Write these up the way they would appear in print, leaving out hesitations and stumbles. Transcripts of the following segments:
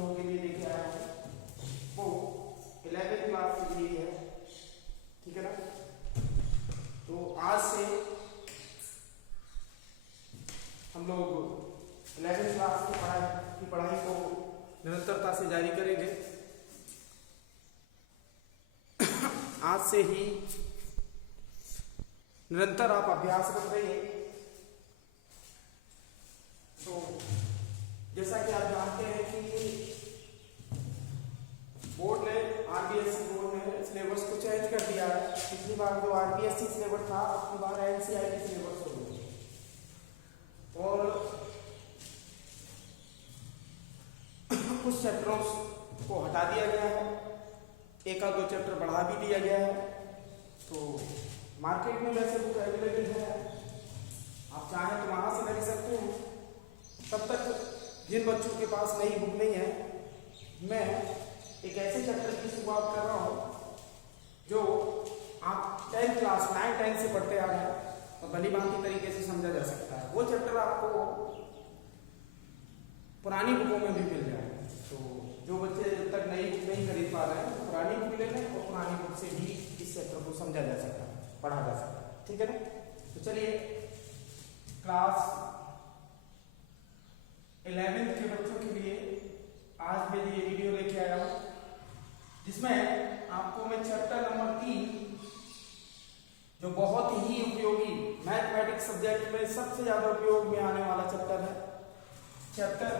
लोगों के लिए लेके आया हूँ वो 11th क्लास के लिए है, ठीक है ना। तो आज से हम लोग 11th क्लास की पढ़ाई को निरंतरता से जारी करेंगे। आज से ही निरंतर आप अभ्यास कर रहे हैं। तो जैसा कि आप जानते हैं कि बोर्ड ने आरबीएससी बोर्ड ने सिलेबस को चेंज कर दिया है। पिछली बार जो आरबीएससी सिलेबस था, पिछली बार एनसीईआरटी सिलेबस हो गया और कुछ चैप्टरों को हटा दिया गया है, एक आध दो चैप्टर बढ़ा भी दिया गया है। तो मार्केट में वैसे बुक अवेलेबल है, आप चाहें तो वहां से खरीद सकते हैं। तब तक जिन बच्चों के पास नई बुक नहीं है, मैं एक ऐसे चैप्टर की शुरुआत कर रहा हूँ जो आप 10th क्लास 9, 10 से पढ़ते आ रहे हैं और भली भांति तरीके से समझा जा सकता है। वो चैप्टर आपको पुरानी बुकों में भी मिल जाएगा। तो जो बच्चे जब तक नई बुक नहीं खरीद पा रहे हैं, पुरानी बुक ले लें और पुरानी बुक से भी इस चैप्टर को समझा जा सकता है, पढ़ा जा सकता है, ठीक है ना। तो चलिए क्लास 11th के बच्चों के लिए आज मैं ये वीडियो लेके आया हूँ, जिसमें आपको मैं चैप्टर नंबर 3 जो बहुत ही उपयोगी मैथमेटिक्स सब्जेक्ट में सबसे ज्यादा उपयोग में आने वाला चैप्टर है, चैप्टर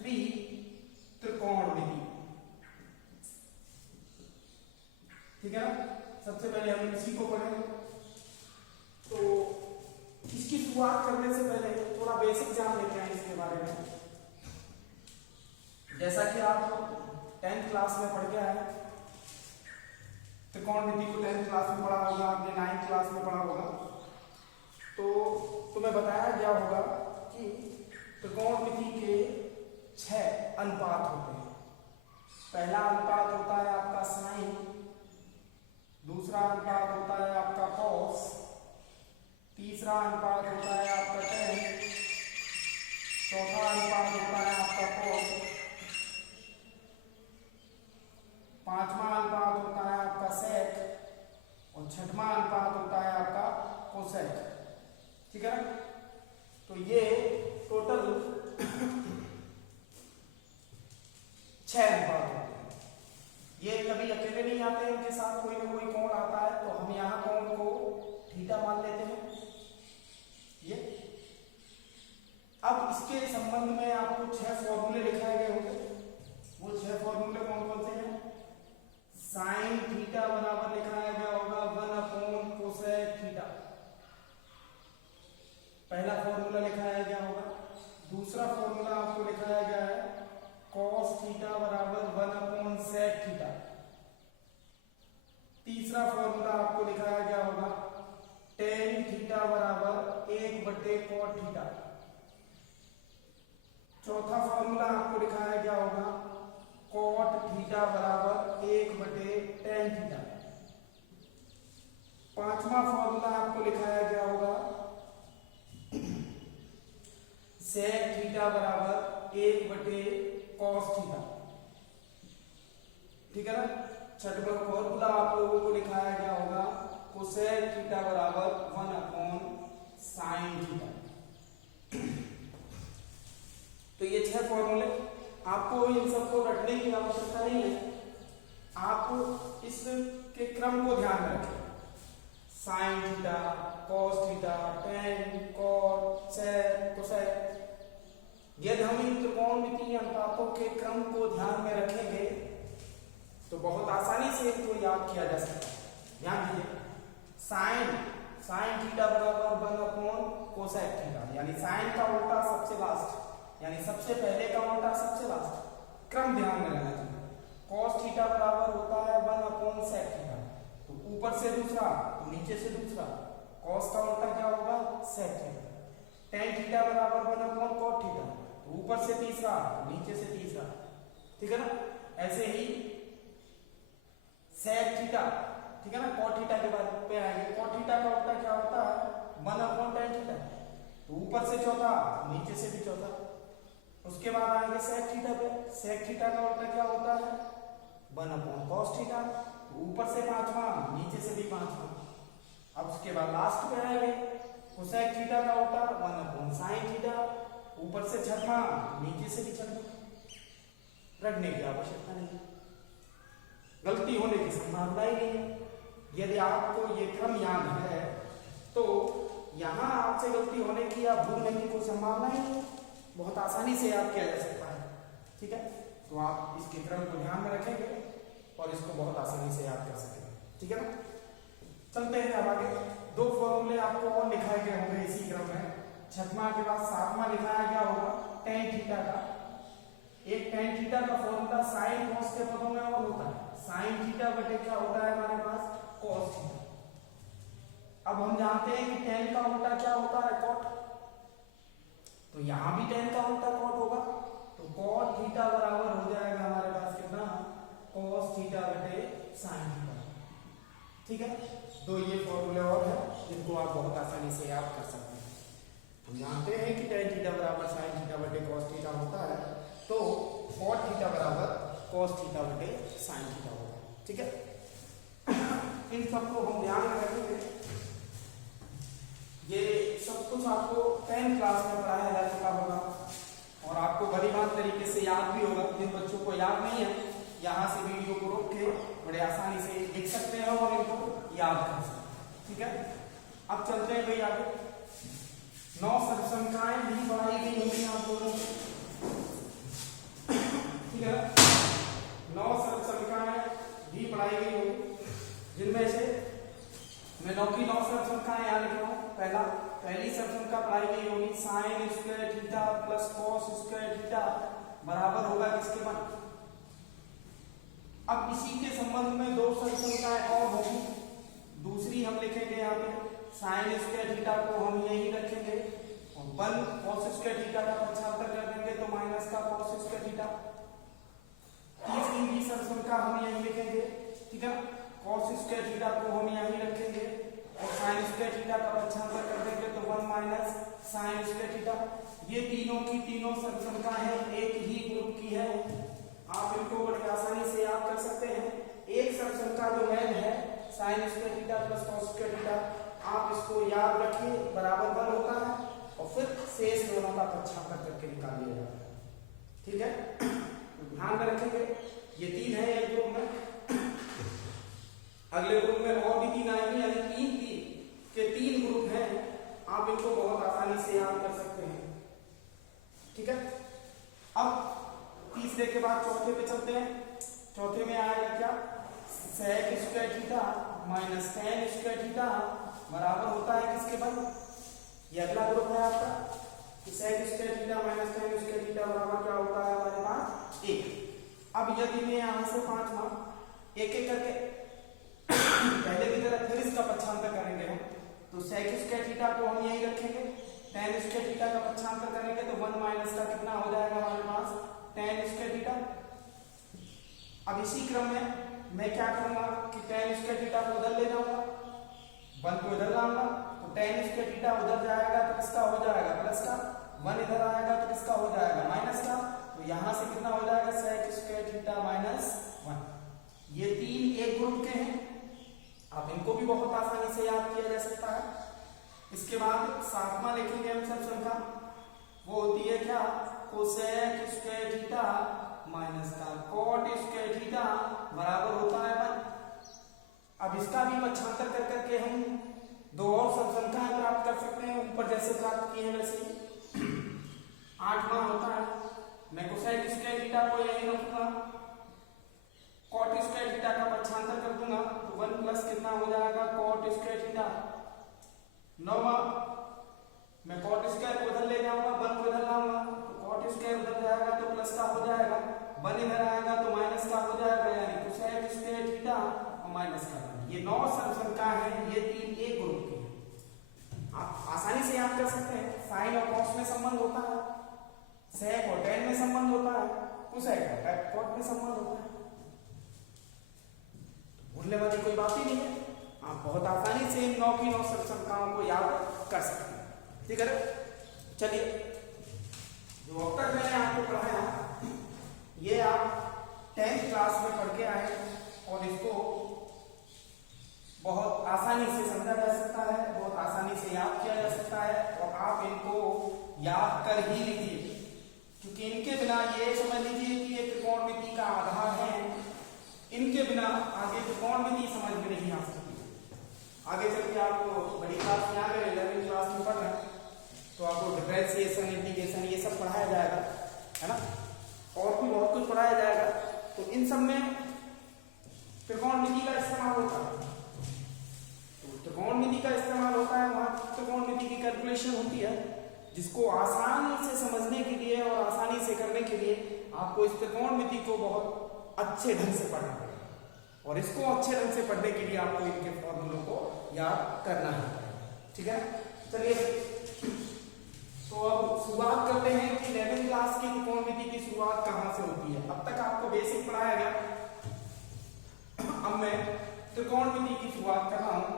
3 त्रिकोणमिति, ठीक है ना। सबसे पहले हम इसी को पढ़ेंगे। तो इसकी शुरुआत करने से पहले थोड़ा बेसिक जान लेते हैं इसके बारे में। जैसा कि आप 10th क्लास में पढ़ के आए, त्रिकोणमिति को 10th क्लास में पढ़ा होगा, आपने 9th क्लास में पढ़ा होगा। तो तुम्हें बताया गया होगा कि त्रिकोणमिति के 6 अनुपात होते हैं। पहला अनुपात होता है आपका साइन, दूसरा अनुपात होता है आपका कॉस, तीसरा अनुपात होता है आपका टेन, चौथा अनुपात होता है आपका कॉस, पांचवा अनुपात होता है आपका सेक और छठवां अनुपात होता है आपका कोसेक, ठीक है ना। तो ये टोटल 6 अनुपात होते हैं। ये कभी अकेले नहीं आते हैं, इनके साथ कोई ना कोई कोण आता है। तो हम यहाँ कोण को थीटा मान लेते हैं। ये अब इसके संबंध में आपको 6 फॉर्मूले लिखाए गए होंगे। वो 6 फॉर्मूले कौन कौन से हैं? साइन थीटा बराबर लिखाया गया होगा 1 कोसेक थीटा, पहला फॉर्मूला लिखाया गया होगा। दूसरा फॉर्मूला आपको लिखाया गया है कॉस थीटा बराबर 1 सेक थीटा। तीसरा फॉर्मूला आपको लिखाया गया होगा टेन थीटा बराबर 1/cot थीटा। चौथा फॉर्मूला आपको लिखाया गया होगा cot थीटा बराबर 1/tan थीटा। पांचवा फॉर्मूला आपको लिखाया गया होगा sec थीटा बराबर 1/cos थीटा, ठीक है ना। छठवां फॉर्मूला आप लोगों को लिखाया गया होगा कोसेक थीटा बराबर 1/sin थीटा। तो ये 6 फॉर्मूले, आपको इन सबको रटने की आवश्यकता नहीं है, आप इसके क्रम को ध्यान में रखें। Sine theta, cos theta, tan, cot, sec, cosec. यदि हम इन त्रिकोणमितीय अनुपातों के क्रम को ध्यान में रखेंगे तो बहुत आसानी से इनको याद किया जा सकता है। ध्यान दीजिए, साइन थीटा बराबर 1/कोसेक थीटा, यानी साइन का उल्टा सबसे लास्ट, यानी सबसे पहले का उल्टा सबसे लास्ट। क्रम ध्यान में रहना चाहिए। कॉस थीटा बराबर होता है 1/सेक थीटा, तो ऊपर से दूसरा तो नीचे से दूसरा। कॉस का उल्टा क्या होगा? Sec theta. टेन थीटा बराबर 1/cot थीटा, तो ऊपर से तीसरा तो नीचे से तीसरा, ठीक है ना। ऐसे ही सेक थीटा, ठीक है ना। cot थीटा के बाद पे आएंगे। cot थीटा का उल्टा क्या होता है? 1/tan थीटा, तो ऊपर से चौथा नीचे से भी चौथा। उसके बाद आएंगे सेक थीटा पे। सेक थीटा का उल्टा क्या होता है 1/cos थीटा, ऊपर से 5वां नीचे से भी 5वां। अब उसके बाद लास्ट पे आएंगे कोसेक थीटा का उल्टा 1/sin थीटा, ऊपर से 6वां नीचे से भी 6वां। रखने की आवश्यकता नहीं, गलती होने की संभावना ही नहीं है। यदि आपको ये क्रम याद है तो यहाँ आपसे गलती होने की या भूलने की कोई संभावना ही नहीं, बहुत आसानी से याद किया जा सकता है। ठीक है, तो आप इसके क्रम को ध्यान में रखेंगे और इसको बहुत आसानी से याद कर सकेंगे। ठीक है ना, चलते हैं अब आगे। 2 फॉर्मूले आपको और लिखाए गए होंगे इसी क्रम में। 6वां के बाद 7वां लिखाया गया होगा tan थीटा का। एक tan थीटा का फॉर्मूला sin cos के पदों में और होता है। sin थीटा बटे क्या होता है हमारे पास cos थीटा। अब हम जानते हैं कि tan का उल्टा क्या होता है cot, तो यहां भी tan का उल्टा cot होगा, तो cot थीटा बराबर हो जाएगा हमारे पास कितना cos थीटा बटे sin थीटा। ठीक है, तो ये फॉर्मूले और है जिनको आप बहुत आसानी से याद कर सकते हैं। हम जानते हैं कि tan थीटा बराबर sin थीटा बटे cos थीटा होता है, तो cot थीटा बराबर cos थीटा बटे sin थीटा होगा। ठीक है, इन सबको हम ध्यान में रखेंगे। ये सब कुछ आपको 10th क्लास में पढ़ाया जा चुका होगा और आपको भलीभांति तरीके से याद भी होगा। जिन बच्चों को याद नहीं है यहाँ से वीडियो को रोक के बड़े आसानी से देख सकते हैं और इनको याद कर सकते हैं। ठीक है, अब चलते हैं भाई आगे। 9 सर्वसंख्याएं भी बढ़ाई गई होंगी आप दोनों को। ठीक है, 9 सर्वसंख्याएं भी बढ़ाई गई होंगी, जिनमें से मैं 9 की 9 सर्वसंख्याएं यहाँ लिख रहा हूँ। पहली सर्वसंख्या पढ़ाई गई होगी sin square theta plus cos square theta बराबर होगा किसके 1। अब इसी के संबंध में 2 सर्वसंख्याएं और होगी। दूसरी हम लिखेंगे यहाँ पे sin स्क्वायर थीटा को हम यही रखेंगे और 1 cos स्क्वायर थीटा का पक्षांतर कर देंगे तो माइनस का cos स्क्वायर थीटा। तीसरी भी सर्वसंख्या हम यही लिखेंगे। ठीक है, cos स्क्वायर थीटा को हम यही रखेंगे और sin स्क्वायर थीटा का पक्षांतर कर देंगे तो 1 माइनस sin स्क्वायर थीटा। ये तीनों की तीनों सर्वसंख्या है, एक ही ग्रुप की है। आप इनको बड़ी आसानी से याद कर सकते हैं। एक सर्वसंख्या जो मैन है sin square theta plus cos square theta, आप इसको याद रखिए बराबर 1 होता है और फिर शेष दोनों का पक्षांतर करके निकाल लिया जाता है। ठीक है, ध्यान में रखेंगे। ये 3 है एक ग्रुप में, अगले ग्रुप में और भी 3 आएंगे, यानी 3 के 3 ग्रुप हैं। आप इनको बहुत आसानी से याद कर सकते हैं। ठीक है, अब तीसरे के बाद चौथे पे चलते हैं। चौथे में आएगा क्या sec square theta minus tan square theta बराबर होता है किसके 1। ये अगला ग्रुप है आपका कि sec square theta minus tan square theta बराबर क्या होता है हमारे पास 1। अब यदि मैं यहाँ से 5वां एक एक करके पहले की तरह फिर इसका पक्षांतर करेंगे हम, तो sec स्क्वायर थीटा को हम यही रखेंगे, tan स्क्वायर थीटा का पक्षांतर करेंगे तो 1 माइनस का कितना हो जाएगा हमारे पास tan स्क्वायर थीटा। अब इसी क्रम में मैं क्या करूंगा कि tan स्क्वायर थीटा को उधर ले जाऊंगा, 1 को इधर लाऊंगा, तो tan स्क्वायर थीटा उधर जाएगा तो किसका हो जाएगा प्लस का, 1 इधर आएगा तो किसका हो जाएगा माइनस का। तो यहां से कितना हो जाएगा sec स्क्वायर थीटा माइनस 1। ये 3 एक ग्रुप के हैं, आप इनको भी बहुत आसानी से याद किया जा सकता है। इसके बाद 7वां लिखेंगे हम सर्वसंख्या, वो होती है क्या कोसेक स्क्वायर थीटा माइनस का cot स्क्वायर थीटा बराबर होता है 1। अब इसका भी पक्षांतर कर करके हम 2 और सर्वसंख्याएं प्राप्त कर सकते हैं, ऊपर जैसे प्राप्त किए हैं वैसे ही। 8वां होता है मैं कोसेक स्क्वायर थीटा को यही रखूंगा, cot स्क्वायर थीटा का पक्षांतर कर दूंगा तो 1 प्लस कितना हो जाएगा cot स्क्वायर थीटा। 9वां मैं cot स्क्वायर को उधर ले जाऊंगा, 1 को इधर लाऊंगा, तो cot स्क्वायर उधर जाएगा तो प्लस का हो जाएगा, 1 इधर आएगा तो माइनस का हो जाएगा, यानी कोसेक स्क्वायर थीटा और माइनस का 1। ये 9 सर्वसंख्या है, ये 3 एक ग्रुप के हैं। आप आसानी से याद कर सकते हैं। साइन और cos में संबंध होता है, sec और tan में संबंध होता है, कोसेक और cot में संबंध होता है, भूलने वाली कोई बात ही नहीं है। आप बहुत आसानी से इन 9 की 9 सर्वसंख्याओं को याद कर सकते हैं। ठीक है, चलिए जो अब तक मैंने आपको 10th क्लास में पढ़ के आए और इसको बहुत आसानी से समझा जा सकता है, बहुत आसानी से याद किया जा सकता है और आप इनको याद कर ही लीजिए, क्योंकि इनके बिना ये समझ लीजिए कि ये त्रिकोणमिति का आधार है। इनके बिना आगे त्रिकोणमिति समझ में नहीं आ सकती। आगे चल के आपको बड़ी क्लास में आ गए, 11वीं क्लास में पढ़ रहे हैं तो आपको डिफरेंशिएशन, इंटीग्रेशन ये सब पढ़ाया जाएगा, है ना, और भी बहुत कुछ पढ़ाया जाएगा। तो इन सब में त्रिकोणमिति का इस्तेमाल होता है। तो त्रिकोणमिति का इस्तेमाल होता है, वहां त्रिकोणमिति की कैलकुलेशन होती है, जिसको आसानी से समझने के लिए और आसानी से करने के लिए आपको इस त्रिकोणमिति को बहुत अच्छे ढंग से पढ़ना पड़ेगा और इसको अच्छे ढंग से पढ़ने के लिए आपको इनके फॉर्मूलों को याद करना है। ठीक है, चलिए तो अब शुरुआत करते हैं कि 11वीं क्लास की त्रिकोणमिति की शुरुआत कहां से होती है। अब तक आपको बेसिक पढ़ाया गया, अब मैं त्रिकोणमिति की शुरुआत कर रहा हूं।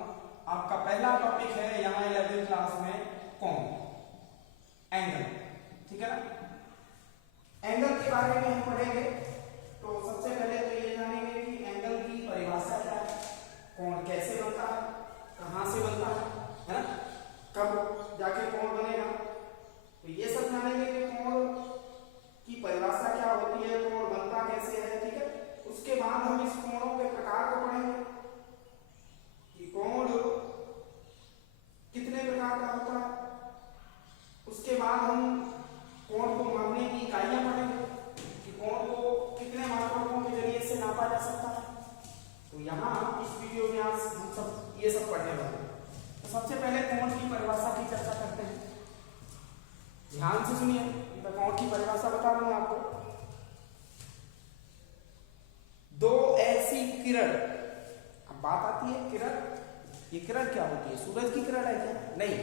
आपका पहला टॉपिक है यहाँ 11वीं क्लास में कोण, एंगल। ठीक है ना, एंगल के बारे में हम पढ़ेंगे। तो सबसे पहले तो ये जानेंगे कि एंगल की परिभाषा क्या है, कोण कैसे बनता है, कहां से बनता है ना, कब जाके कोण बनेगा, तो ये सब जानेंगे कि कोण की परिभाषा क्या होती है, कोण बनता कैसे है। ठीक है, उसके बाद हम इस कोणों के प्रकार को पढ़ेंगे कि कोण कितने प्रकार का होता है। उसके बाद हम कोण को मापने की इकाइयां पढ़ेंगे कि कोण को कितने मापकों के जरिए से नापा जा सकता है। तो यहाँ इस वीडियो में आज हम सब ये सब पढ़ने वाले हैं। तो सबसे पहले कोण की परिभाषा की चर्चा करते हैं। ध्यान से सुनिए, मैं कोण की परिभाषा बता रहा हूं आपको। दो ऐसी किरण, अब बात आती है किरण, ये किरण क्या होती है, सूरज की किरण है क्या? नहीं,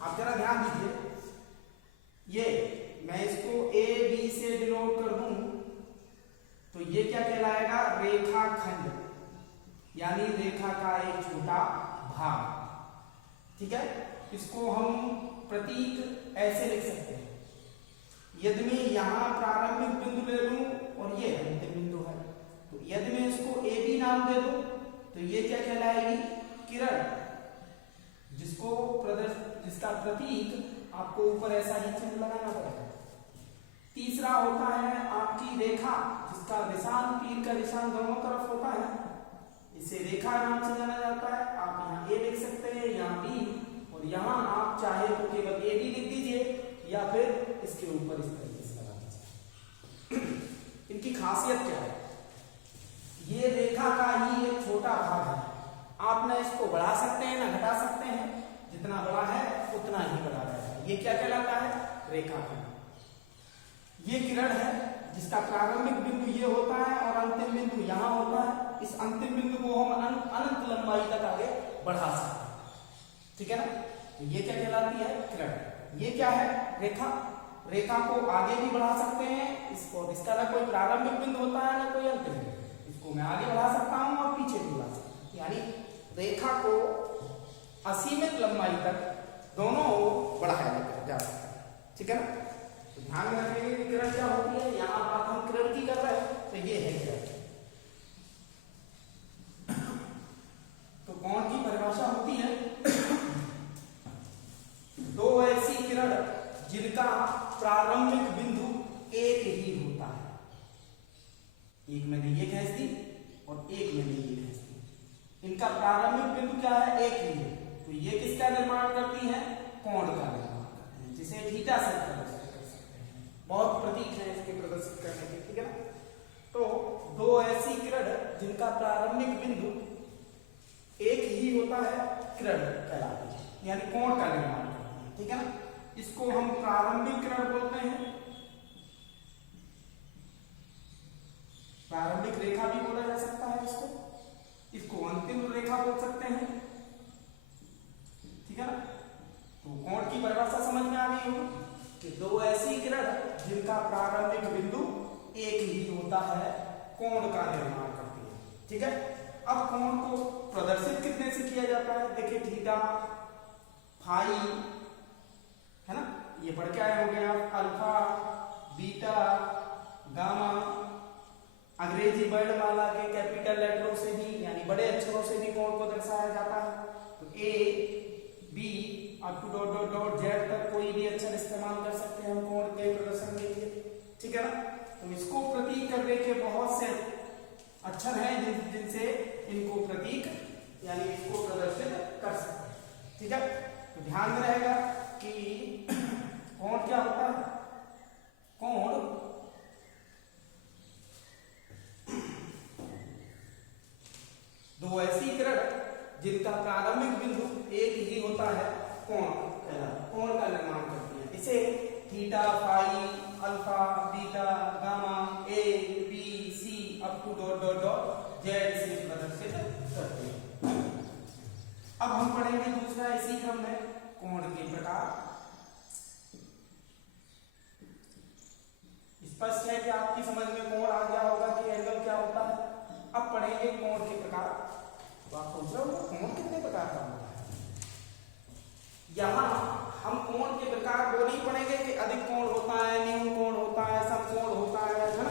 आप जरा ध्यान दीजिए। ये मैं इसको ए बी से डिनोट कर दूं तो ये क्या कहलाएगा, रेखाखंड, यानी रेखा का एक छोटा भाग। ठीक है, इसको हम प्रतीक ऐसे लिख सकते हैं। यदि मैं यहां प्रारंभिक बिंदु ले लूं और ये अंतिम बिंदु है, तो यदि मैं इसको ए बी नाम दे दूं तो ये क्या कहलाएगी, किरण, जिसका प्रतीक आपको ऊपर ऐसा ही चिन्ह लगाना पड़ेगा। तीसरा होता है आपकी रेखा, जिसका निशान, तीर का निशान दोनों तरफ होता है, इसे रेखा नाम से जाना जाता है। आप यहाँ ए लिख सकते हैं, यहाँ बी, और यहाँ आप चाहे तो केवल ए बी लिख दीजिए या फिर इसके ऊपर इस तरीके से लगा दीजिए। इनकी खासियत क्या है, ये रेखा का ही एक छोटा भाग है। आप ना इसको बढ़ा सकते हैं ना घटा सकते हैं, जितना बड़ा है उतना ही बड़ा रहेगा। ये क्या कहलाता है, रेखाखंड। ये किरण है जिसका प्रारंभिक बिंदु ये होता है और अंतिम बिंदु यहाँ होता है। इस अंतिम बिंदु को हम अनंत लंबाई तक आगे बढ़ा सकते हैं। ठीक है ना, तो ये क्या कहलाती है, किरण। ये क्या है, रेखा। रेखा को आगे भी बढ़ा सकते हैं, इसको, इसका ना कोई प्रारंभिक बिंदु होता है ना कोई अंतिम बिंदु, इसको मैं आगे बढ़ा सकता हूँ और पीछे भी बढ़ा सकता हूँ। यानी रेखा को असीमित लंबाई तक दोनों बढ़ाया जा सकता है। ठीक है ना, तो ध्यान में रखेंगे कि किरण क्या होती है। यहाँ बात हम किरण की कर रहे हैं, तो ये है किरण। तो कोण की परिभाषा होती है, दो ऐसी किरण जिनका प्रारंभिक बिंदु एक ही होता है। एक मैंने ये खींच दी और एक मैंने ये खींच दी, इनका प्रारंभिक बिंदु क्या है, एक ही है। तो ये किसका निर्माण करती है, कोण का निर्माण करती है, जिसे थीटा से प्रदर्शित कर सकते हैं। बहुत प्रतीक है इसके प्रदर्शित करने के। ठीक है ना, तो दो ऐसी किरण जिनका प्रारंभिक बिंदु एक ही होता है, किरण कहलाती है, यानी कोण का निर्माण करती है। ठीक है ना, इसको हम प्रारंभिक किरण बोलते हैं, प्रारंभिक रेखा भी बोला जा सकता है इसको अंतिम रेखा बोल सकते हैं। ठीक है ना, तो कोण की परिभाषा समझ में आ गई होगी कि दो ऐसी किरण जिनका प्रारंभिक बिंदु एक ही होता है, कोण का निर्माण करती है। ठीक है, अब कोण को प्रदर्शित कितने से किया जाता है, देखिए थीटा, फाई, है ना, ये पढ़ के आए होंगे आप, अल्फा, बीटा, गामा, वर्णमाला के कैपिटल लेटरों से भी यानी बड़े अक्षरों से भी कोण को दर्शाया जाता है। तो A be up to dot dot dot Z तक कोई भी अक्षर इस्तेमाल कर सकते हैं हम कोण के प्रदर्शन के लिए, ठीक है ना। तो इसको प्रतीक करने के बहुत से अक्षर हैं जिनसे इनको प्रतीक यानी इसको प्रदर्शित कर सकते हैं, ठीक है। तो ध्यान में रहेगा कि कोण क्या होता है, कोण दो ऐसी किरण जिनका प्रारंभिक बिंदु एक ही होता है कोण का निर्माण करती है। इसे theta phi alpha beta gamma A B C up to dot dot dot Z से प्रदर्शित करते हैं। अब हम पढ़ेंगे दूसरा इसी क्रम में कोण के प्रकार। स्पष्ट है कि आपकी समझ में कोण आ गया होगा कि एंगल क्या होता है। अब पढ़ेंगे कोण के प्रकार। तो आप पूछ रहे हो कोण कितने प्रकार का होता है। यहाँ हम कोण के प्रकार वो नहीं पढ़ेंगे कि अधिक कोण होता है, न्यून कोण होता है, समकोण होता है ना,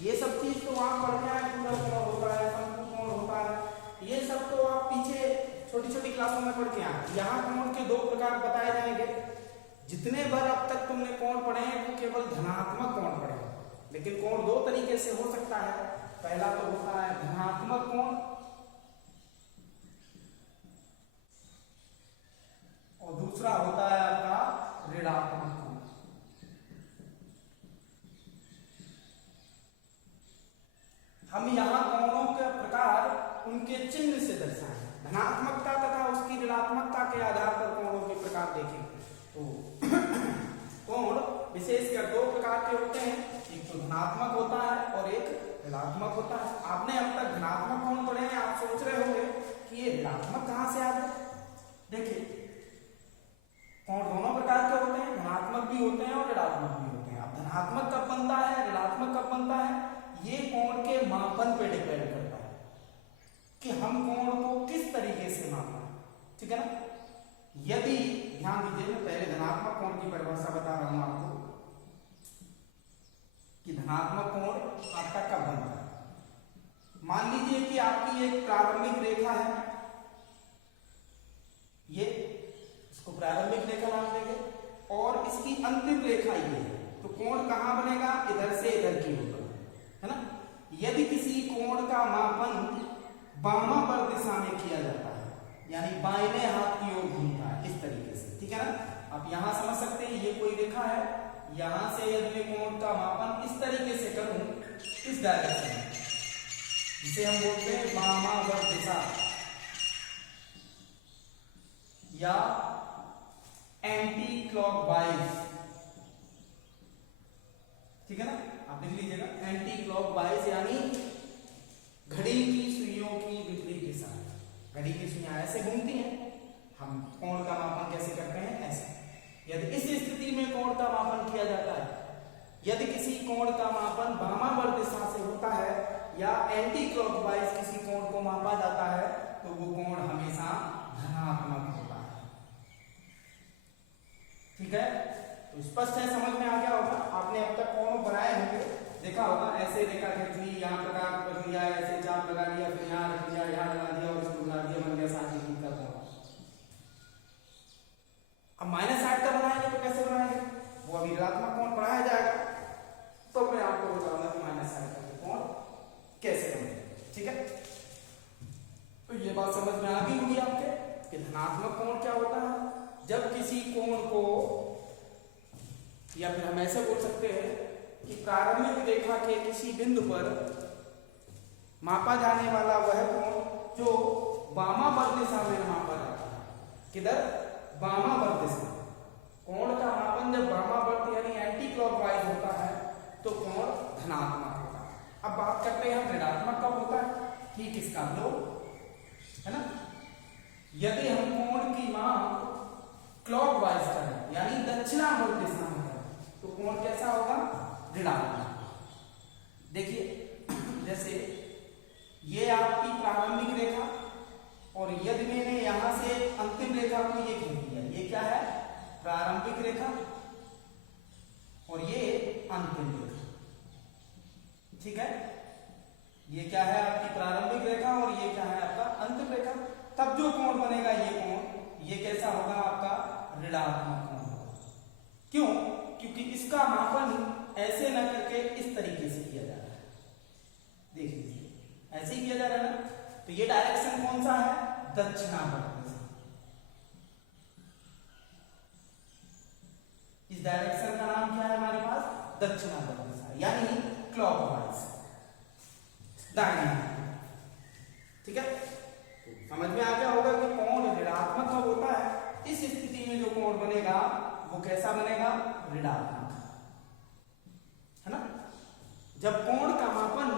ये सब चीज तो आप पढ़ के आए। पूरा कोण होता है, समकोण होता है, ये सब तो आप पीछे छोटी छोटी क्लासों में पढ़ के आए। यहाँ कोण के दो प्रकार बताए जाएंगे। जितने बार अब तक तुमने कोण पढ़े हैं वो केवल धनात्मक कोण पढ़े हैं, लेकिन कोण दो तरीके से हो सकता है। पहला तो होता है धनात्मक कोण और दूसरा होता है आपका ऋणात्मक कोण। हम यहाँ कोणों के प्रकार उनके चिन्ह से दर्शाएं, धनात्मकता तथा उसकी ऋणात्मकता के आधार पर कोणों के प्रकार देखें। तो कोण विशेषकर दो प्रकार के होते हैं, एक तो धनात्मक होता है और एक ऋणात्मक होता है। आपने अब तक धनात्मक कोण पढ़े हैं, आप सोच रहे होंगे कि ये ऋणात्मक कहां से आ गए। देखिए कोण दोनों प्रकार के होते हैं, धनात्मक भी होते हैं और ऋणात्मक भी होते हैं। अब धनात्मक कब बनता है, ऋणात्मक कब बनता है, ये कोण के मापन पे डिपेंड करता है कि हम कोण को किस तरीके से मापना है, ठीक है ना। यदि ध्यान दीजिए, मैं पहले धनात्मक कोण की परिभाषा बता रहा हूं आपको कि धनात्मक कोण आपका कब बनता है। मान लीजिए कि आपकी एक प्रारंभिक रेखा है, ये इसको प्रारंभिक रेखा नाम देंगे और इसकी अंतिम रेखा ये है। तो कोण कहां बनेगा, इधर से इधर की ओर है ना। यदि किसी कोण का मापन वामावर्त दिशा में किया जाता है यानी बाएं हाथ की ओर घूमता है इस तरीके से, ठीक है ना। आप यहां समझ सकते हैं ये कोई रेखा है, यहां से यदि मैं कोण का मापन इस तरीके से करूं इस डायरेक्शन में, जिसे हम बोलते हैं वामावर्त दिशा या एंटी क्लॉकवाइज, ठीक है ना। आप लिख लीजिएगा एंटी क्लॉकवाइज यानी घड़ी की सुइयों की विपरीत दिशा। घड़ी की सुइयां ऐसे घूमती हैं, हम कोण का मापन कैसे करते हैं, ऐसे। यदि इस स्थिति में कोण का मापन किया जाता है, यदि किसी कोण का मापन वामावर्त दिशा से होता है या एंटी क्लॉकवाइज किसी कोण को मापा जाता है तो वो कोण हमेशा धनात्मक होता है, ठीक है। तो स्पष्ट है, समझ में आ गया होगा। आपने अब तक कोण बनाए होंगे, देखा होगा ऐसे रेखा खींच ली, यहाँ प्रकार कर लिया, ऐसे चाप लगा लिया, फिर यहाँ रख लिया, यहाँ लगा दिया और इसको लगा दिया, बन गया 60 डिग्री का कोण। अब -60 का बनाएंगे तो कैसे बनाएंगे, वो अभी ऋणात्मक कोण बढ़ाया जाएगा, तो मैं आपको बताऊंगा कि -60 का कोण कैसे बनेगा, ठीक है। तो ये बात समझ में आ गई होगी आपके कि धनात्मक कोण क्या होता है। जब किसी कोण को, या फिर हम ऐसे बोल सकते हैं कि प्रारंभिक रेखा के किसी बिंदु पर मापा जाने वाला वह कोण जो वामावर्त दिशा में मापा जाता है, किधर, वामावर्त दिशा। कोण का मापन जब वामावर्त यानी एंटी क्लॉकवाइज होता है तो कोण धनात्मक होता है। अब बात करते हैं हम ऋणात्मक कब होता है, ठीक इसका विलोम है ना। यदि हम कोण की माप क्लॉकवाइज करें यानी दक्षिणावर्त दिशा में करें तो कोण कैसा होगा, ऋणात्मक। देखिए जैसे ये आपकी प्रारंभिक रेखा और यदि मैंने यहां से अंतिम रेखा को ये खींच दिया, ये क्या है, प्रारंभिक रेखा और ये अंतिम रेखा, ठीक है। ये क्या है आपकी प्रारंभिक रेखा और ये क्या है आपका अंतिम रेखा। तब जो कोण बनेगा ये कोण, ये कैसा होगा आपका ऋणात्मक कोण होगा। क्यों? क्योंकि इसका मापन ऐसे न करके इस तरीके से किया जा रहा है। देख लीजिए ऐसे ही किया जा रहा है ना, तो ये डायरेक्शन कौन सा है? दक्षिणावर्त दिशा। इस डायरेक्शन का नाम क्या है हमारे पास? दक्षिणावर्त दिशा, यानी क्लॉकवाइज, दाहिनी। ठीक है, समझ में आ गया होगा कि कोण ऋणात्मक कब होता है। इस स्थिति में जो कोण बनेगा वो कैसा बनेगा? ऋणात्मक, है ना। जब कोण का मापन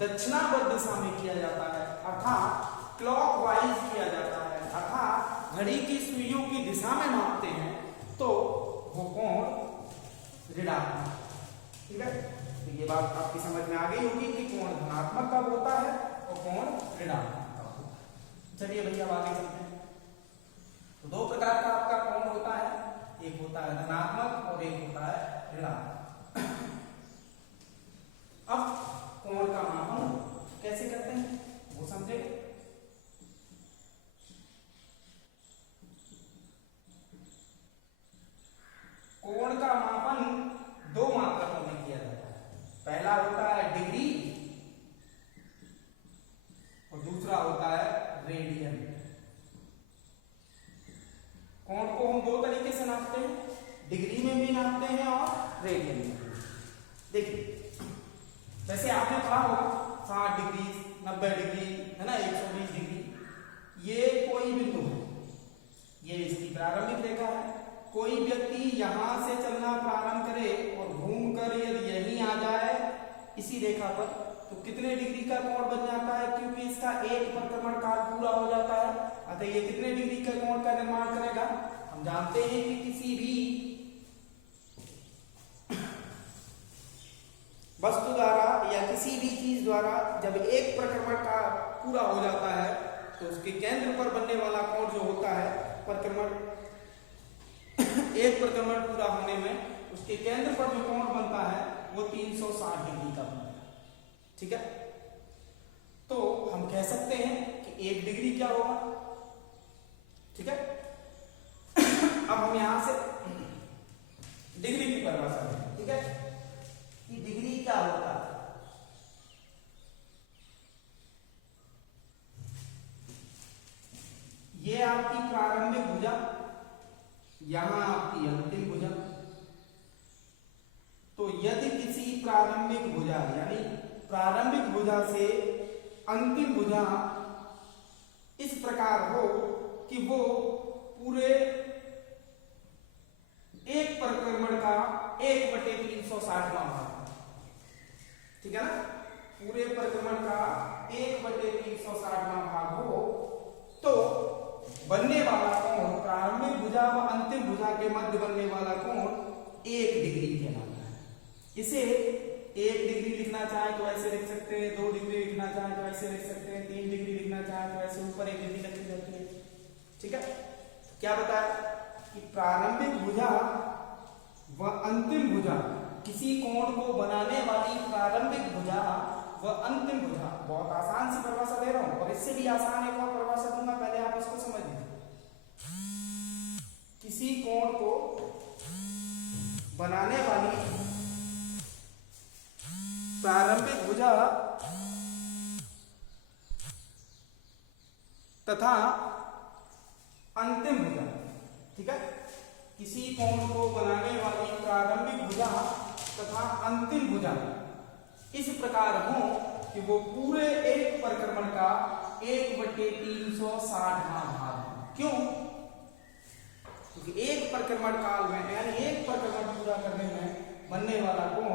दक्षिणावर्त दिशा में किया जाता है अर्थात क्लॉकवाइज किया जाता है, अर्थात घड़ी की सुइयों की दिशा में मापते हैं, तो वो कोण ऋणात्मक। ठीक है, तो ये बात आपकी समझ में आ गई होगी कि कोण धनात्मक कब होता है और कोण ऋणात्मक कब होता है। चलिए भैया आगे चलते हैं। तो दो प्रकार का आपका कोण होता है, एक होता है धनात्मक और एक होता है ऋणात्मक। अब कोण का मापन कैसे करते हैं वो समझे। कोण का मापन दो मात्रकों में किया जाता है। पहला होता है डिग्री और दूसरा होता है रेडियन। कोण को हम दो तरीके से नापते हैं, डिग्री में भी नापते हैं और रेडियन में भी। देखिए वैसे आपने पढ़ा होगा 60 डिग्री, 90 डिग्री, है ना, 120 डिग्री, ये कोई बिंदु है, ये इसकी प्रारंभिक रेखा है। कोई व्यक्ति यहां से चलना प्रारंभ करे और घूमकर यदि यहीं आ जाए इसी रेखा पर, तो कितने डिग्री का कोण बन जाता है? क्योंकि इसका एक परिक्रमण काल पूरा हो जाता है, अतः ये कितने डिग्री के कोण का निर्माण करेगा? हम जानते हैं कि किसी भी वस्तु द्वारा या किसी भी चीज द्वारा जब एक परिक्रमण का पूरा हो जाता है तो उसके केंद्र पर बनने वाला कोण जो होता है, परिक्रमण एक परिक्रमण पूरा होने में उसके केंद्र पर जो कोण बनता है वो 360 डिग्री का बनता है। ठीक है, तो हम कह सकते हैं कि 1 डिग्री क्या होगा। ठीक है, अब हम यहां से डिग्री की परिभाषा दें। ठीक है, कि डिग्री क्या होता है? ये आपकी प्रारंभिक भुजा, यहां आपकी अंतिम भुजा। तो यदि किसी प्रारंभिक भुजा यानी प्रारंभिक भुजा से अंतिम भुजा इस प्रकार हो कि वो पूरे एक परिक्रमण का 1/360वां भाग, ठीक है ना, पूरे परिक्रमण का 1/360वां भाग हो, तो बनने वाला कोण, प्रारंभिक भुजा व अंतिम भुजा के मध्य बनने वाला कोण 1 डिग्री कहलाता है। इसे 1 डिग्री लिखना चाहे तो ऐसे लिख सकते हैं, 2 डिग्री लिखना चाहे तो ऐसे लिख सकते हैं, 3 डिग्री लिखना चाहे तो ऐसे ऊपर 1 डिग्री लिखी जाती है। ठीक है, क्या बताया कि प्रारंभिक भुजा व अंतिम भुजा, किसी कोण को बनाने वाली प्रारंभिक भुजा व अंतिम भुजा, बहुत आसान सी परिभाषा दे रहा हूं और इससे भी आसान एक और परिभाषा दूंगा, पहले आप इसको समझ लीजिए। किसी कोण को बनाने वाली प्रारंभिक भुजा तथा अंतिम भुजा, ठीक है, किसी कोण को बनाने वाली प्रारंभिक भुजा तथा अंतिम भुजा इस प्रकार हो कि वो पूरे एक परिक्रमण का 1/360वां भाग हो। क्यों? क्योंकि एक परिक्रमण काल में यानी एक परिक्रमण पूरा करने में बनने वाला कोण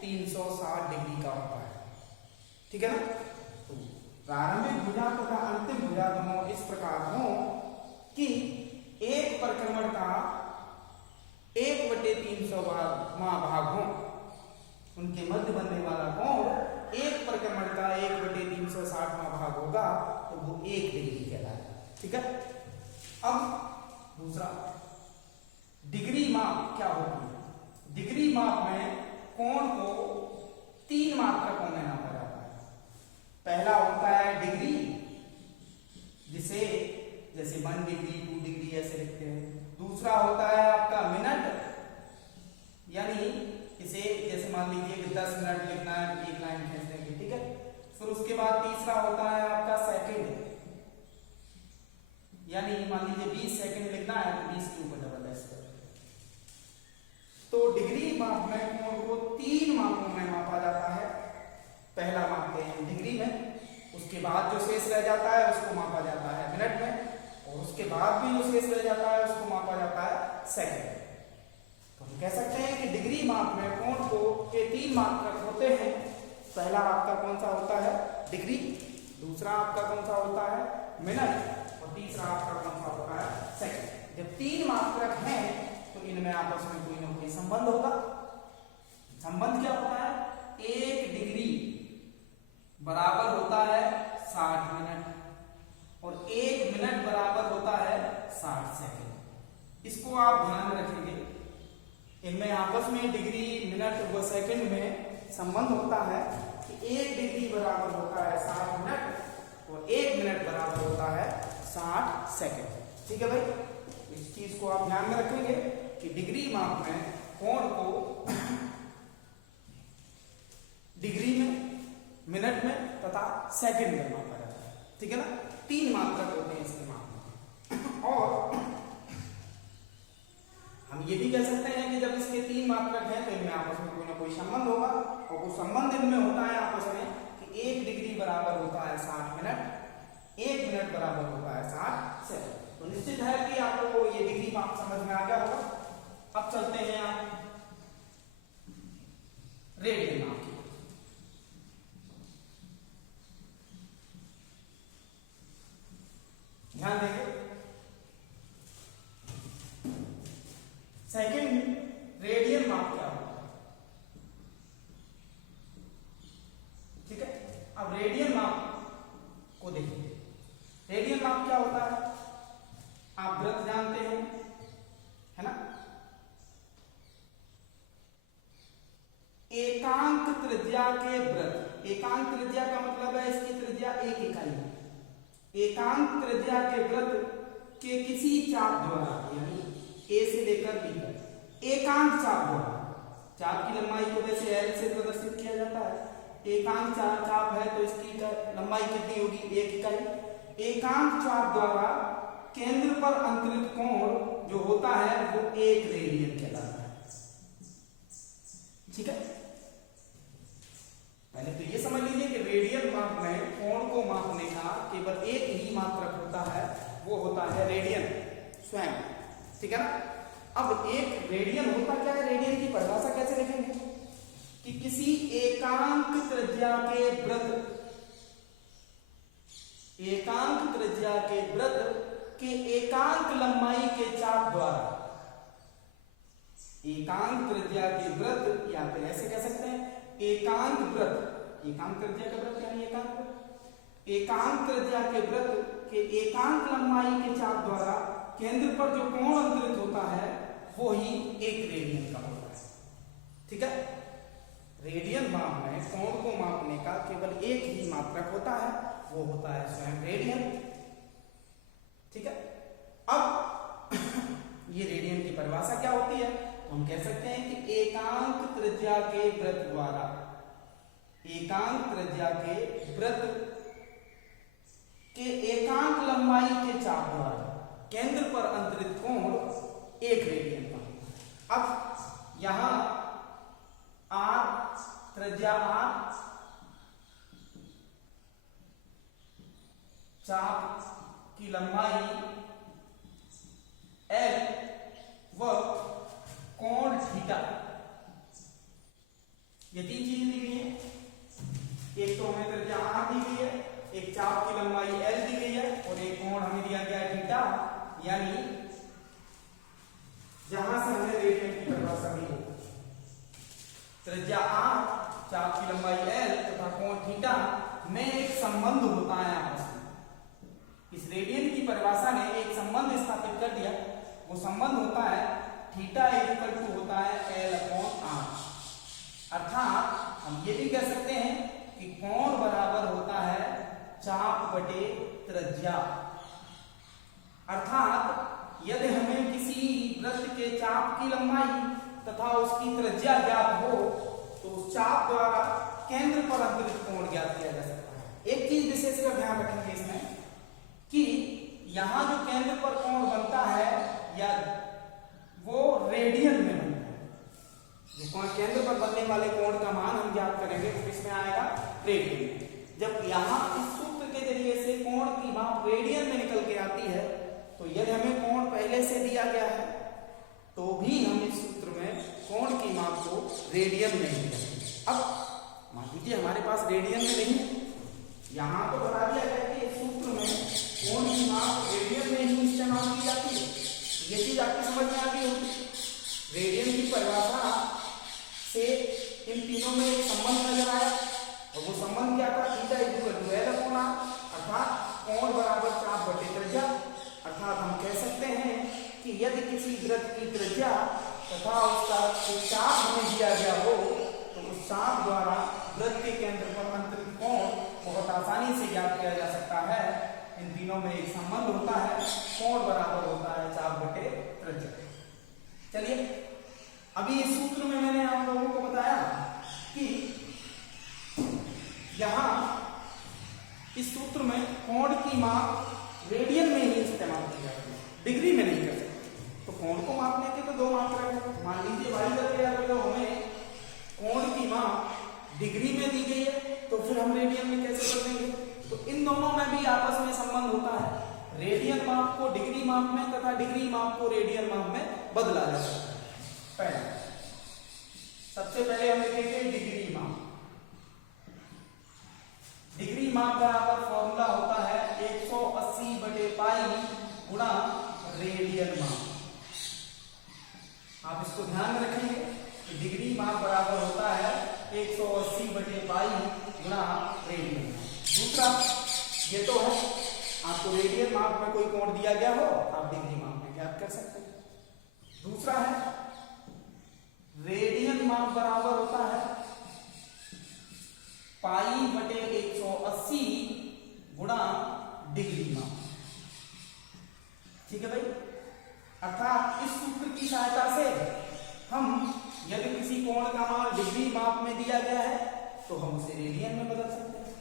360 डिग्री का होता है। ठीक है ना, तो प्रारंभिक भुजा तथा अंतिम भुजा दोनों इस प्रकार हो कि एक परिक्रमण का 1/360वां भाग हो, उनके मध्य बनने वाला कोण एक परिक्रमण का 1/360वां भाग होगा, तो वो 1 डिग्री कहलाएगा। ठीक है, अब दूसरा डिग्री माप क्या होती है? डिग्री माप में कोण को 3 मात्रकों में नापा जाता है। उसके बाद तीसरा होता है आपका सेकंड, यानी मान लीजिए 20 सेकंड लिखना है तो 20 के ऊपर डबल एस कर। तो डिग्री माप में कोण को 3 मापों में मापा जाता है। पहला मापते हैं डिग्री में, उसके बाद जो शेष रह जाता है उसको मापा जाता है मिनट में, और उसके बाद भी जो शेष रह जाता है उसको मापा जाता है सेकंड। तो हम कह सकते हैं कि डिग्री माप में कोण को के 3 मात्रक होते हैं। पहला आपका कौन सा होता है? डिग्री। दूसरा आपका कौन सा होता है? मिनट। और तीसरा आपका कौन सा होता है? सेकंड। जब 3 मात्रक हैं तो इनमें आपस में कोई ना कोई संबंध होगा। संबंध क्या होता है? 1 डिग्री बराबर होता है 60 मिनट और 1 मिनट बराबर होता है 60 सेकंड। इसको आप ध्यान में रखेंगे। इनमें आपस में डिग्री, मिनट व सेकंड में संबंध होता है कि 1 डिग्री बराबर होता है 60 मिनट और 1 मिनट बराबर होता है 60 सेकंड। ठीक है भाई, इस चीज को आप ध्यान में रखेंगे कि डिग्री माप में कोण को डिग्री में, मिनट में तथा सेकंड में मापा जाता है। ठीक है ना, 3 मात्रक होते हैं इसके माप में। और हम ये भी कह सकते हैं कि जब इसके 3 मात्रक हैं तो इनमें आपस में कोई ना कोई संबंध होगा, और वो संबंध इनमें होता है आपस में कि 1 डिग्री बराबर होता है 60 मिनट, 1 मिनट बराबर होता है 60 सेकंड। तो निश्चित है कि आपको ये डिग्री माप समझ में आ गया होगा। अब चलते हैं आप रेडियन माप की। ध्यान देंगे, सेकंड रेडियन माप क्या होता है? ठीक है, अब रेडियन माप को देखिए। रेडियन माप क्या होता है? आप वृत्त जानते हैं, है ना? एकांक त्रिज्या के वृत्त। एकांक त्रिज्या का मतलब है इसकी त्रिज्या 1 इकाई है। एकांक त्रिज्या के वृत्त के किसी चाप द्वारा, यानी ए से लेकर बी तक, एकांक चाप द्वारा, चाप की लंबाई को वैसे एल से प्रदर्शित किया जाता है। एकांक चाप है तो इसकी लंबाई कितनी होगी? 1 इकाई। एकांक चाप द्वारा केंद्र पर अंतरित कोण जो होता है वो 1 रेडियन कहलाता है। ठीक है, पहले तो ये समझ लीजिए कि रेडियन माप में कोण को मापने का केवल एक ही मात्रक होता है, वो होता है रेडियन स्वयं। ठीक है ना? अब एक रेडियन होता क्या है? रेडियन की परिभाषा कैसे लिखेंगे कि किसी एकांक त्रिज्या के वृत्त, एकांक त्रिज्या के वृत्त के एकांक लंबाई के चाप द्वारा, एकांक त्रिज्या के वृत्त, या फिर ऐसे कह सकते हैं एकांक वृत्त, एकांक त्रिज्या का वृत्त यानी एकांक वृत्त, एकांक त्रिज्या के वृत्त के एकांक लंबाई के चाप द्वारा केंद्र पर जो कोण अंतरित होता है वो ही 1 रेडियन का होता है। ठीक है, रेडियन माप में कोण को मापने का केवल एक ही मात्रक होता है, वो होता है स्वयं रेडियन। ठीक है, अब ये रेडियन की परिभाषा क्या होती है? हम कह सकते हैं कि एकांक त्रिज्या के वृत्त द्वारा, एकांक त्रिज्या के वृत्त के एकांक लंबाई के चाप द्वारा केंद्र पर अंतरित कोण 1 रेडियन का। अब यहां आर, त्रिज्या आर, चाप की लंबाई एल व कोण थीटा, ये 3 चीजें दी गई है। एक तो हमें त्रिज्या आर दी गई है, एक चाप की लंबाई एल दी गई है और एक कोण हमें दिया गया है थीटा, यानी जहां से हमें रेडियन की परिभाषा दी है। त्रिज्या आर, चाप की लंबाई एल तथा कोण थीटा में एक संबंध होता है आपस में। इस रेडियन की परिभाषा ने एक संबंध स्थापित कर दिया। वो संबंध होता है थीटा इक्वल टू होता है एल अपॉन आर। अर्थात हम ये भी कह सकते हैं कि कोण बराबर होता है चाप बटे त्रिज्या। अर्थात यदि हमें किसी वृत्त के चाप की लंबाई तथा उसकी त्रिज्या ज्ञात हो तो उस चाप द्वारा केंद्र पर अंतरित कोण ज्ञात किया जा सकता है। चीज का ध्यान रखेंगे इसमें कि यहाँ जो केंद्र पर कोण बनता है या वो रेडियन में बनता है। जो कोण केंद्र पर बनने वाले कोण का मान हम ज्ञात करेंगे तो इसमें आएगा रेडियन। जब यहाँ इस सूत्र के जरिए से कोण की माप रेडियन में निकल के आती है तो यदि हमें कोण पहले से दिया गया है तो भी हम इस सूत्र में कोण की माप को रेडियन में ही करेंगे। अब मान लीजिए हमारे पास रेडियन में नहीं है, यहाँ तो बता दिया गया कि इस सूत्र में कोण की माप रेडियन में ही इस्तेमाल की जाती है। ये चीज आपकी समझ में आ गई होगी। रेडियन की परिभाषा से इन तीनों में एक संबंध नजर आया और वो संबंध क्या था? Theta equal to L upon R, अर्थात कोण बराबर चाप बटे त्रिज्या। अर्थात हम कह सकते हैं कि यदि किसी वृत्त की त्रिज्या तथा उसका चाप हमें दिया गया हो तो उस चाप द्वारा वृत्त के केंद्र पर अंतरित कोण बहुत आसानी से ज्ञात किया जा सकता है। इन तीनों में एक संबंध होता है, कोण बराबर होता है चाप बटे त्रिज्या। चलिए अभी इस सूत्र में मैंने आप लोगों को बताया कि यहां इस सूत्र में कोण की माप रेडियन में ही इस्तेमाल की जाती है, डिग्री में नहीं कर सकते। तो कोण को मापने के तो दो मात्रा है। मान लीजिए भाई अगर हमें कोण की माप डिग्री में दी गई है तो फिर हम रेडियन में कैसे बदलेंगे? तो इन दोनों में भी आपस में संबंध होता है। रेडियन माप को डिग्री माप में तथा डिग्री माप को रेडियन माप में बदला जा सकता है। पहला सबसे पहले हम लिखेंगे डिग्री माप। डिग्री माप बराबर फॉर्मूला होता है 180 बटे पाई गुणा रेडियन माप। आप इसको ध्यान में रखेंगे कि डिग्री माप बराबर होता है 180 बटे पाई गुणा रेडियन। दूसरा ये तो है आपको रेडियन माप में कोई कोण दिया गया हो आप डिग्री माप में ज्ञात कर सकते हैं। दूसरा है रेडियन माप बराबर होता है पाई बटे 180 गुणा डिग्री माप। ठीक है भाई। अर्थात इस सूत्र की सहायता से हम यदि किसी कोण का मान डिग्री माप में दिया गया है तो हम उसे रेडियन में बदल सकते हैं।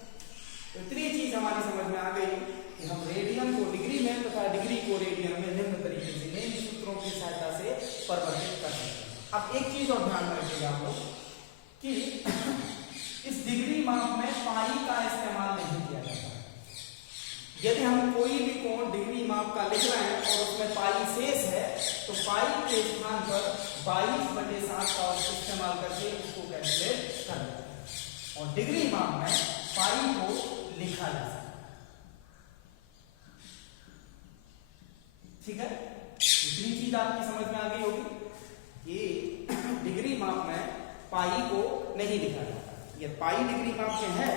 तो इतनी चीज हमारी समझ में आ गई कि हम रेडियन को डिग्री में तथा डिग्री को रेडियन में निम्न तरीके से इन सूत्रों की सहायता से परिवर्तित कर सकते हैं। अब एक चीज और ध्यान में रखिएगा आप लोग कि इस डिग्री माप में पाई का इस्तेमाल नहीं किया जाता। यदि हम कोई भी कोण डिग्री माप का लिख रहे हैं और उसमें पाई शेष है तो पाई के स्थान पर 22/7 का इस्तेमाल करके उसको कैलकुलेट कर लेते हैं और डिग्री माप में पाई को लिखा जा सकता है। ठीक है, दूसरी चीज आपकी समझ में आ गई होगी। ये डिग्री माप में पाई को नहीं लिखा जाता। ये पाई डिग्री माप में है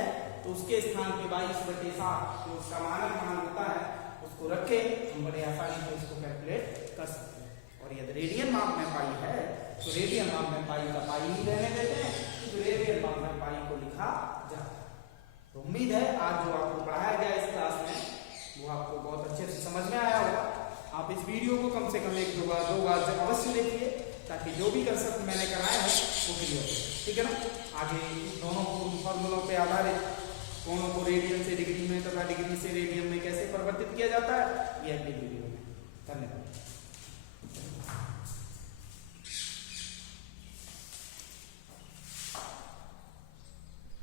तो उसके स्थान पे 22/7 जो उसका मानक मान होता है उसको रखे हम बड़े आसानी से उसको कैलकुलेट कर सकते हैं। और यदि रेडियन माप में पाई है तो रेडियन माप में पाई का पाई ही रहने देते हैं, तो रेडियन माप में पाई को लिखा जाता है। तो उम्मीद है आज जो आपको पढ़ाया गया इस क्लास में वो आपको बहुत अच्छे से समझ में आया होगा। आप इस वीडियो को कम से कम 1-2 बार अवश्य देखिए ताकि जो भी कंसेप्ट मैंने कराया है वो क्लियर हो। ठीक है ना। आगे दोनों फॉर्मूलों पे आधारित कोणों को रेडियन से डिग्री में तथा डिग्री से रेडियन में कैसे परिवर्तित किया जाता है ये अगली वीडियो